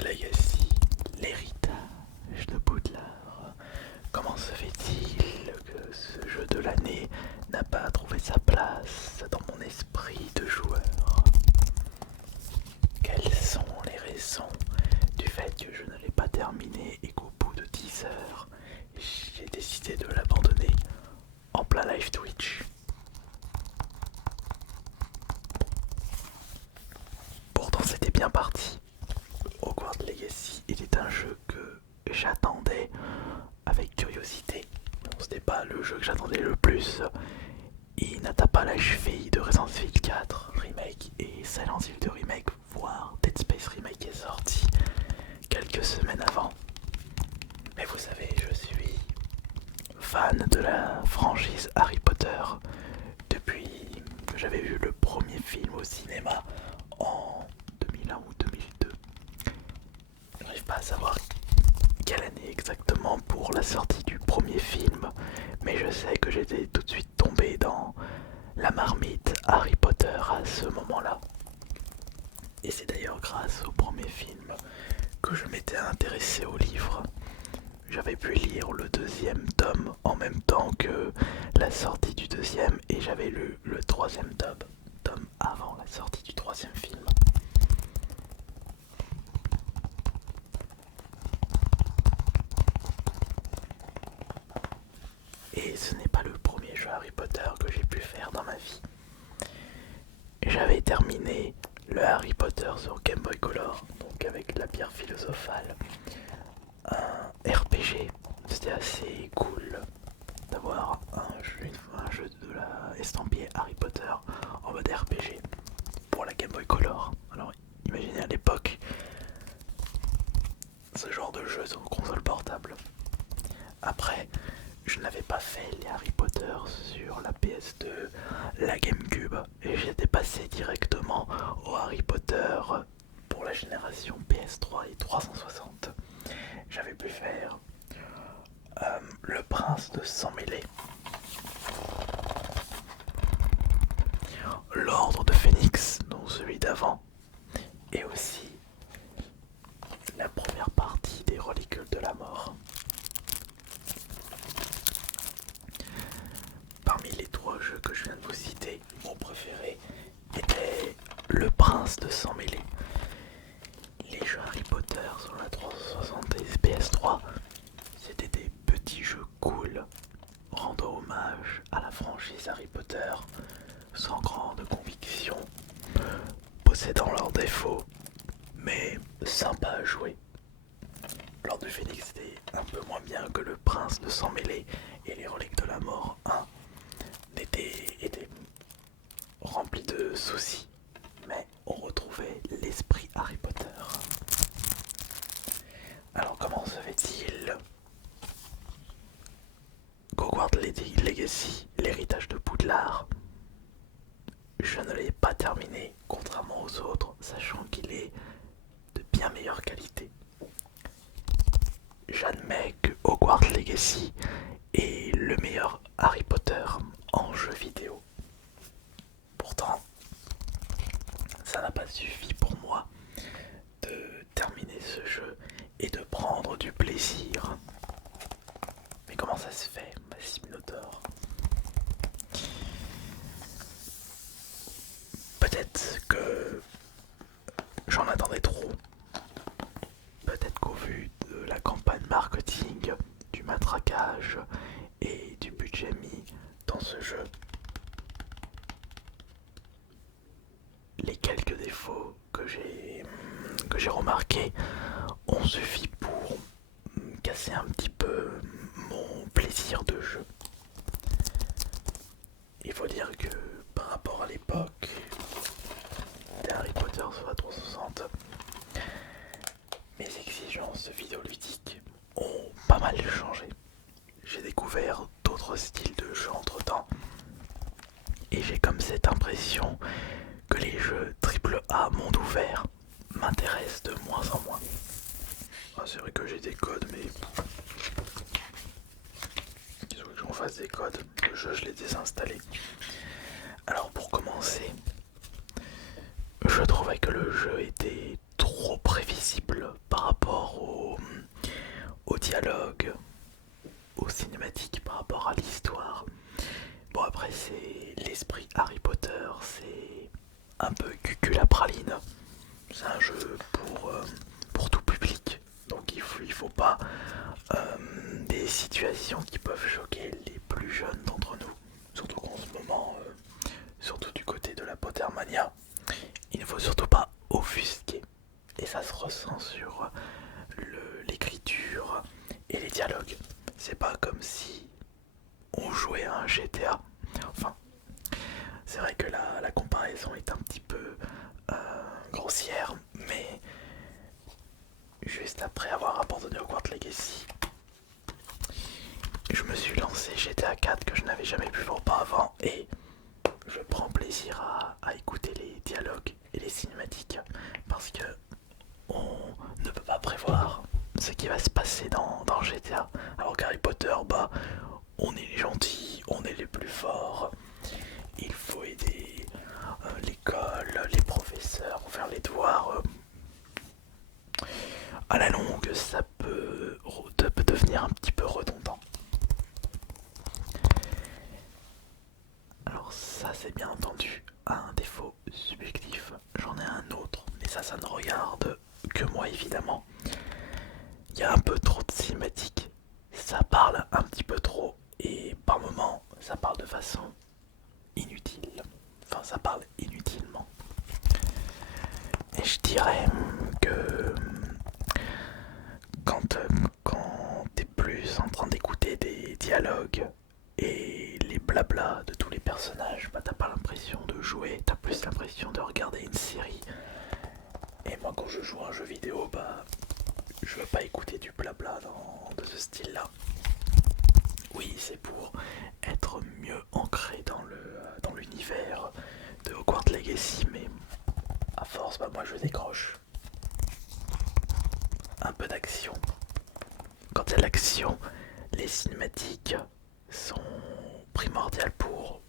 Legacy, l'héritage de Poudlard. Comment se fait-il que ce jeu de l'année n'a pas trouvé sa place dans mon esprit de joueur? Quelles sont les raisons du fait que je ne l'ai pas terminé et qu'au bout de 10 heures, j'ai décidé de l'abandonner en plein live Twitch? Pourtant c'était bien parti. Hogwarts Legacy était un jeu que j'attendais avec curiosité. Bon, c'était pas le jeu que j'attendais le plus. Il n'atteint pas la cheville de Resident Evil 4 Remake et Silent Hill 2 Remake, voire Dead Space Remake est sorti quelques semaines avant. Mais vous savez, je suis fan de la franchise Harry Potter depuis que j'avais vu le premier film au cinéma en 2001 ou 2002. Je n'arrive pas à savoir quelle année exactement pour la sortie du premier film, mais je sais que j'étais tout de suite tombé dans la marmite Harry Potter à ce moment-là. Et c'est d'ailleurs grâce au premier film que je m'étais intéressé au livre. J'avais pu lire le deuxième tome en même temps que la sortie du deuxième et j'avais lu le troisième tome avant la sortie du troisième film. Et ce n'est pas le premier jeu Harry Potter que j'ai pu faire dans ma vie. J'avais terminé le Harry Potter sur Game Boy Color, donc avec la pierre philosophale. Un RPG, c'était assez cool d'avoir un jeu de la estampillé Harry Potter en mode RPG pour la Game Boy Color. Alors imaginez à l'époque ce genre de jeu sur console portable. Après, je n'avais pas fait les Harry Potter sur la PS2, la GameCube, et j'étais passé directement au Harry Potter pour la génération PS3 et 360. J'avais pu faire le prince de sang mêlé, l'ordre de Phénix, donc celui d'avant, et aussi la première partie des reliquats de la mort. Parmi les trois jeux que je viens de vous citer, mon préféré était le prince de sang mêlé. Les jeux Harry Potter sur la 360 et PS3, c'était des petits jeux cool, rendant hommage à la franchise Harry Potter, sans grande conviction, possédant leurs défauts, mais sympa à jouer. L'ordre de Phénix était un peu moins bien que le prince de sang mêlé et les reliques de la mort 1 était rempli de soucis, mais on retrouvait l'esprit Harry Potter. Alors comment se fait-il qu'Hogwarts Legacy, l'héritage de Poudlard, je ne l'ai pas terminé, contrairement aux autres, sachant qu'il est de bien meilleure qualité? J'admets que Hogwarts Legacy est le meilleur Harry Potter en jeu vidéo. Pourtant, ça n'a pas suffi pour moi de terminer ce jeu et de prendre du plaisir. Mais comment ça se fait, Massime Minotaur? Peut-être que j'en attendais trop. Peut-être qu'au vu de la campagne marketing, du matraquage et du budget mis dans ce jeu, les quelques défauts que j'ai remarqués ont suffi pour casser un petit peu mon plaisir de jeu. Il faut dire que par rapport à l'époque des Harry Potter sur la 360, mes exigences vidéoludiques ont pas mal changé. J'ai découvert d'autres styles de jeux entre temps et j'ai comme cette impression que les jeux AAA monde ouvert m'intéressent de moins en moins. Ah, c'est vrai que j'ai des codes, mais il faut que j'en fasse des codes. Le jeu, je l'ai désinstallé. Alors pour commencer, je trouvais que le jeu était trop prévisible situations qui peuvent choquer les plus jeunes d'entre nous. Surtout qu'en ce moment, surtout du côté de la Pottermania, il ne faut surtout pas offusquer. Et ça se ressent sur l'écriture et les dialogues. C'est pas comme si on jouait à un GTA. Enfin, c'est vrai que la comparaison est un petit peu grossière, mais juste après avoir abandonné Hogwarts Legacy, je me suis lancé GTA 4 que je n'avais jamais pu voir auparavant et je prends plaisir à écouter les dialogues et les cinématiques parce que on ne peut pas prévoir ce qui va se passer dans GTA. Alors qu'Harry Potter, bah, on est les gentils, on est les plus forts, il faut aider l'école, les professeurs, faire les devoirs. À la longue, ça peut devenir un petit peu redondant. Alors ça, c'est bien entendu un défaut subjectif. J'en ai un autre, mais ça ne regarde que moi évidemment. Il y a un peu trop de cinématiques, ça parle un petit peu trop et par moments ça parle de façon inutile. Enfin, ça parle inutilement. Et je dirais que quand t'es plus en train d'écouter des dialogues et les blablas de tous les personnages, bah t'as pas l'impression de jouer, t'as plus l'impression de regarder une série. Et moi quand je joue à un jeu vidéo, bah je veux pas écouter du blabla de ce style là. Oui, c'est pour être mieux ancré dans l'univers de Hogwarts Legacy, mais à force, bah moi je décroche. Un peu d'action. Quand il y a l'action, les cinématiques sont primordiales pour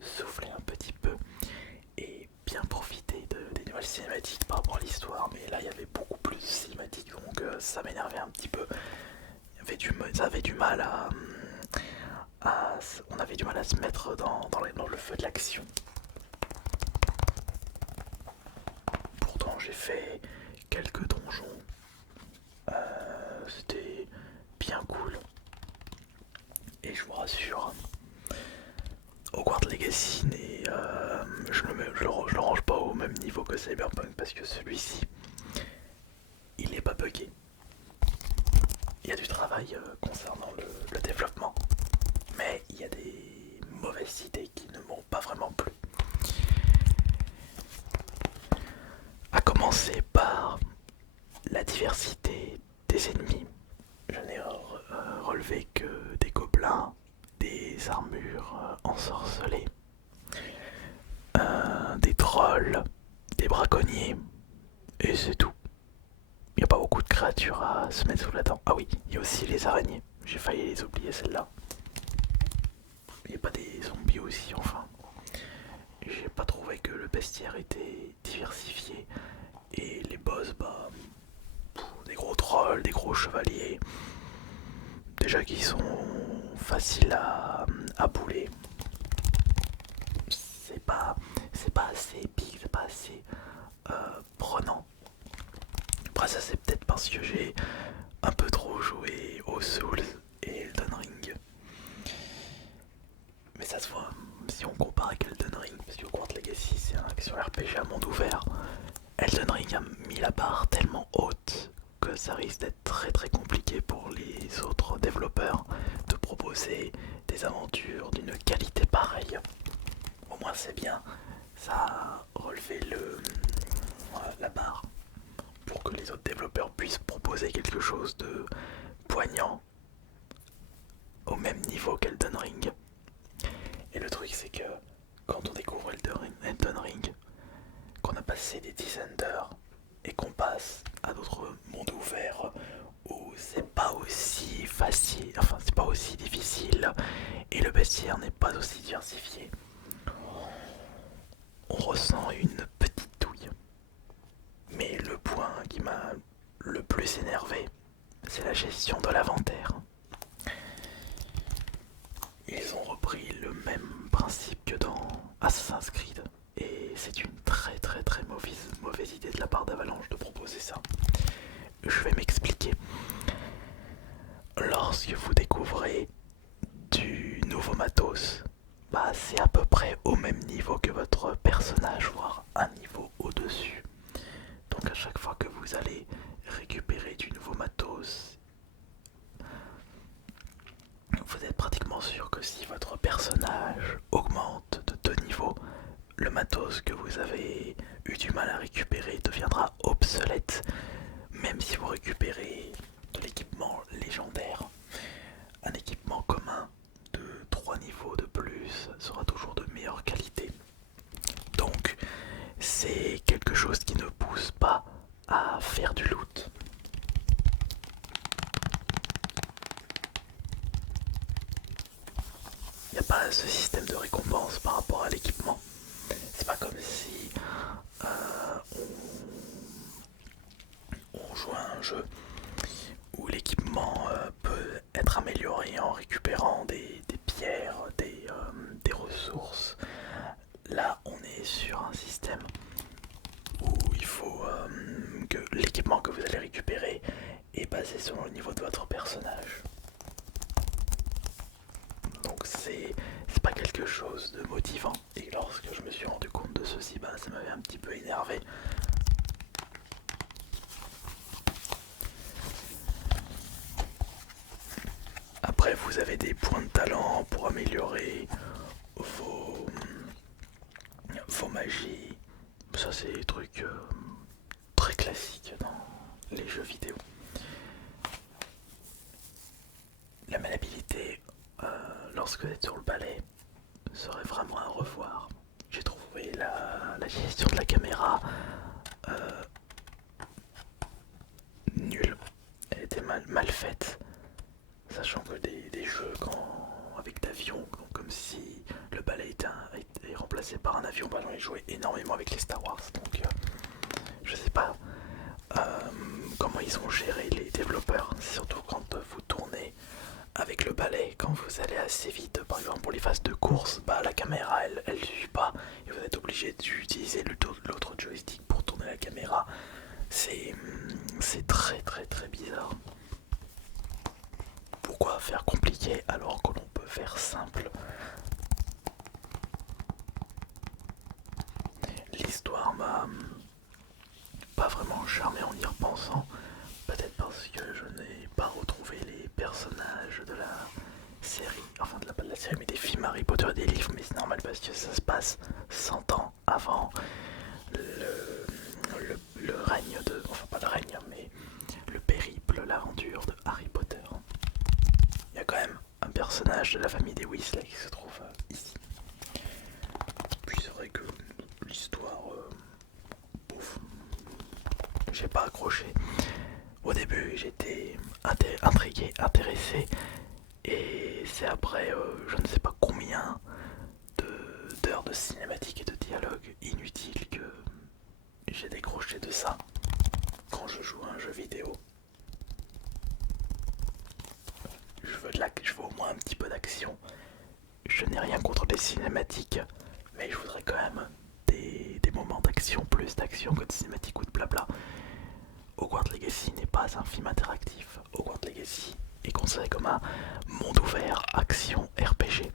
souffler un petit peu et bien profiter des nouvelles cinématiques par rapport à l'histoire. Mais là, il y avait beaucoup plus de cinématiques, donc ça m'énervait un petit peu. Ça avait du mal on avait du mal à se mettre dans le feu de l'action. Pourtant, j'ai fait quelques donjons. C'était bien cool. Et je vous rassure, Hogwarts Legacy, je le range pas au même niveau que Cyberpunk parce que celui-ci, il n'est pas buggé. Il y a du travail concernant le développement, mais il y a des mauvaises idées qui ne m'ont pas vraiment plu. À commencer par la diversité des ennemis. Je n'ai relevé que des gobelins, des armures ensorcelées, des trolls, des braconniers, et c'est tout. Il n'y a pas beaucoup de créatures à se mettre sous la dent. Ah oui, il y a aussi les araignées. J'ai failli les oublier celles-là. Il n'y a pas des zombies aussi, enfin. J'ai pas trouvé que le bestiaire était diversifié. Et les boss, bah, des gros trolls, des gros chevaliers. Déjà qu'ils sont faciles à bouler. C'est pas assez épique, c'est pas assez prenant. Après ça c'est peut-être parce que j'ai un peu trop joué aux Souls et Elden Ring. Mais ça se voit si on compare avec Elden Ring, parce que Hogwarts Legacy c'est un action RPG à monde ouvert. Elden Ring a mis la barre tellement haute que ça risque d'être très très compliqué pour les autres développeurs de proposer des aventures d'une qualité pareille. Au moins c'est bien, ça a relevé la barre pour que les autres développeurs puissent proposer quelque chose de poignant au même niveau qu'Elden Ring. Et le truc c'est que quand on découvre Elden Ring, qu'on a passé des dizaines d'heures et qu'on passe à d'autres mondes ouverts où c'est pas aussi facile, enfin c'est pas aussi difficile et le bestiaire n'est pas aussi diversifié, on ressent une petite douille. Mais le point qui m'a le plus énervé, c'est la gestion de l'inventaire. Ils ont repris le même principe que dans Assassin's Creed. Et c'est une très très très mauvaise idée de la part d'Avalanche de proposer ça. Je vais m'expliquer. Lorsque vous découvrez vous avez eu du mal à récupérer deviendra obsolète, même si vous récupérez de l'équipement légendaire. Un équipement commun de 3 niveaux de plus sera toujours de meilleure qualité. Donc c'est quelque chose qui ne pousse pas à faire du loot. Il n'y a pas ce système de récompense par rapport à l'équipement. C'est pas comme si on joue à un jeu où l'équipement peut être amélioré en récupérant des pierres, des ressources. Là, on est sur un système où il faut que l'équipement que vous allez récupérer est basé selon le niveau de votre personnage. Donc c'est pas quelque chose de motivant. Et lorsque je me suis rendu compte de ceci, ça m'avait un petit peu énervé. Après, vous avez des points de talent pour améliorer vos magies. Ça, c'est des trucs très classiques dans les jeux vidéo. La maniabilité, lorsque vous êtes sur le balai, serait vraiment à revoir. J'ai trouvé la gestion de la caméra nulle. Elle était mal faite. Sachant que des jeux avec d'avions, comme si le balai était remplacé par un avion, j'en ai joué énormément avec les Star Wars. Donc je sais pas comment ils ont géré les développeurs, surtout quand vous tournez avec le balai, quand vous allez assez vite, par exemple pour les phases de course, la caméra elle suit pas et vous êtes obligé d'utiliser l'autre joystick pour tourner la caméra. C'est très très très bizarre. Pourquoi faire compliqué alors que l'on peut faire simple? L'histoire m'a pas vraiment charmé en y repensant. Peut-être parce que je n'ai pas retrouvé les personnages de la série, enfin pas de la série mais des films Harry Potter et des livres, mais c'est normal parce que ça se passe 100 ans avant le règne de... Enfin pas le règne mais le périple, l'aventure de Harry Potter. Il y a quand même un personnage de la famille des Weasley qui se trouve ici. Puis c'est vrai que l'histoire... Ouf. J'ai pas accroché. Au début j'étais intrigué, intéressé. Et c'est après je ne sais pas combien d'heures de cinématiques et de dialogues inutiles que j'ai décroché de ça quand je joue à un jeu vidéo. Je veux au moins un petit peu d'action. Je n'ai rien contre les cinématiques, mais je voudrais quand même des moments d'action, plus d'action que de cinématiques ou de blabla. Hogwarts Legacy n'est pas un film interactif. Hogwarts Legacy est considéré comme un monde ouvert, action, RPG.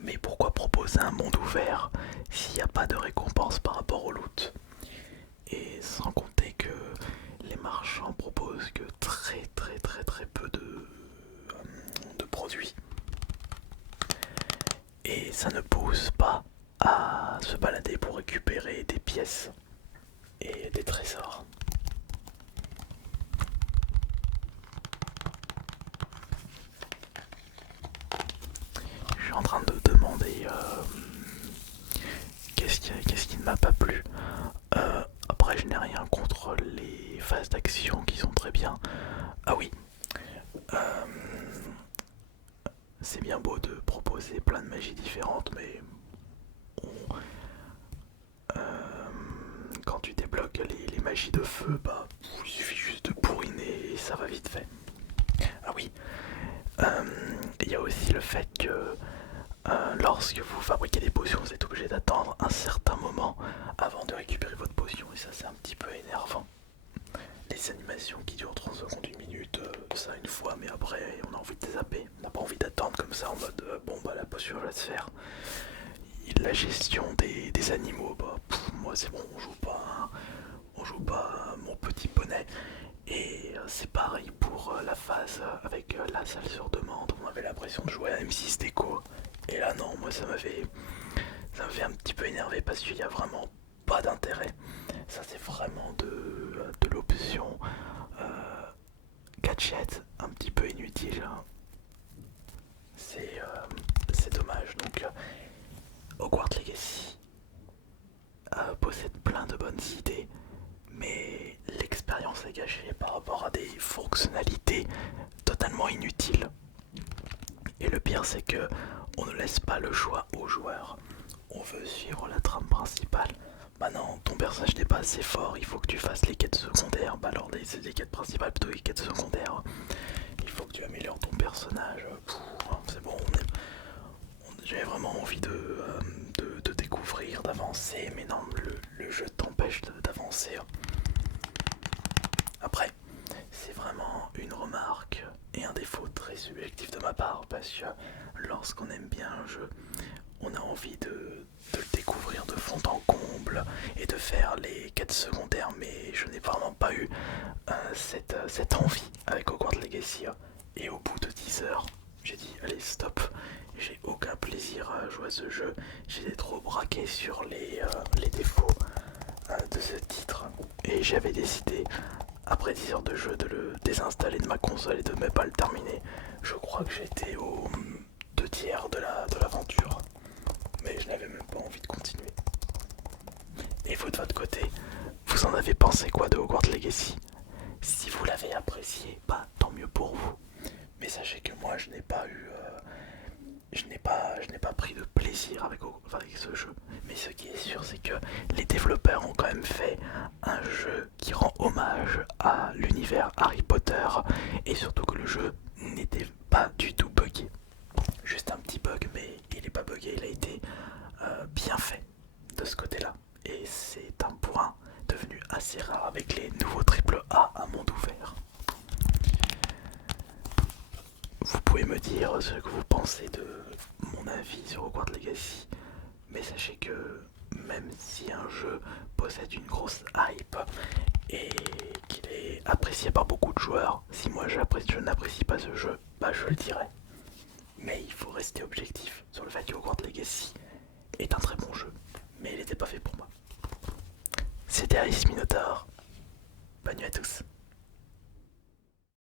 Mais pourquoi proposer un monde ouvert s'il n'y a pas de récompense par rapport au loot? Et sans compter que les marchands proposent que très peu de produits. Et ça ne pousse pas à se balader pour récupérer des pièces et des trésors. Je suis en train de demander qu'est-ce qui ne m'a pas plu. Après, je n'ai rien contre les phases d'action qui sont très bien. Ah oui, c'est bien beau de proposer plein de magies différentes, mais quand tu débloques les magies de feu, il suffit juste de bourriner et ça va vite fait. Ah oui, il y a aussi le fait que lorsque vous fabriquez des potions, vous êtes obligé d'attendre un certain moment avant de récupérer votre potion, et ça c'est un petit peu énervant. Les animations qui durent 30 secondes, 1 minute, ça une fois, mais après on a envie de zapper. On n'a pas envie d'attendre comme ça en mode la potion va se faire. La gestion des animaux, moi c'est bon, on joue pas à mon petit poney. Et c'est pareil pour la phase avec la salle sur demande. On avait l'impression de jouer à M6 Déco. Et là non, moi Ça me fait un petit peu énerver parce qu'il n'y a vraiment pas d'intérêt. Ça c'est vraiment de l'option gadget un petit peu inutile. C'est dommage. Donc Hogwarts Legacy possède plein de bonnes idées, mais l'expérience est gâchée par rapport à des fonctionnalités totalement inutiles. Et le pire c'est que on ne laisse pas le choix aux joueurs. On veut suivre la trame principale. Bah non, ton personnage n'est pas assez fort, il faut que tu fasses les quêtes secondaires. Bah alors c'est des quêtes principales plutôt les quêtes secondaires. Il faut que tu améliores ton personnage. C'est bon, j'avais vraiment envie de découvrir, d'avancer, mais non, le jeu t'empêche d'avancer. Après, c'est vraiment une remarque et un défaut très subjectif de ma part, parce que lorsqu'on aime bien un jeu, on a envie de le découvrir de fond en comble et de faire les quêtes secondaires, mais je n'ai vraiment pas eu cette envie avec Hogwarts Legacy. Et au bout de 10 heures, j'ai dit allez stop, j'ai aucun plaisir à jouer à ce jeu, j'étais trop braqué sur les défauts de ce titre et j'avais décidé après 10 heures de jeu de le désinstaller de ma console et de même pas le terminer. Je crois que j'étais aux 2 tiers de l'aventure, mais je n'avais même pas envie de continuer. Et vous de votre côté, vous en avez pensé quoi de Hogwarts Legacy? Si vous l'avez apprécié, bah tant mieux pour vous. Mais sachez que moi je n'ai pas eu je n'ai pas pris de plaisir avec ce jeu. Mais ce qui est sûr, c'est que les développeurs ont quand même fait un jeu qui rend hommage à l'univers Harry Potter et surtout que le jeu n'était pas du tout buggé. Juste un petit bug, mais il n'est pas buggé, il a été bien fait de ce côté-là. Et c'est un point devenu assez rare avec les nouveaux AAA à monde ouvert. Vous pouvez me dire ce que vous pensez de mon avis sur Hogwarts Legacy, mais sachez que même si un jeu possède une grosse hype et qu'il est apprécié par beaucoup de joueurs, si moi je n'apprécie pas ce jeu, bah je le dirai. Mais il faut rester objectif sur le fait que Hogwarts Legacy est un très bon jeu, mais il n'était pas fait pour moi. C'était Alice Minotaur, bonne nuit à tous.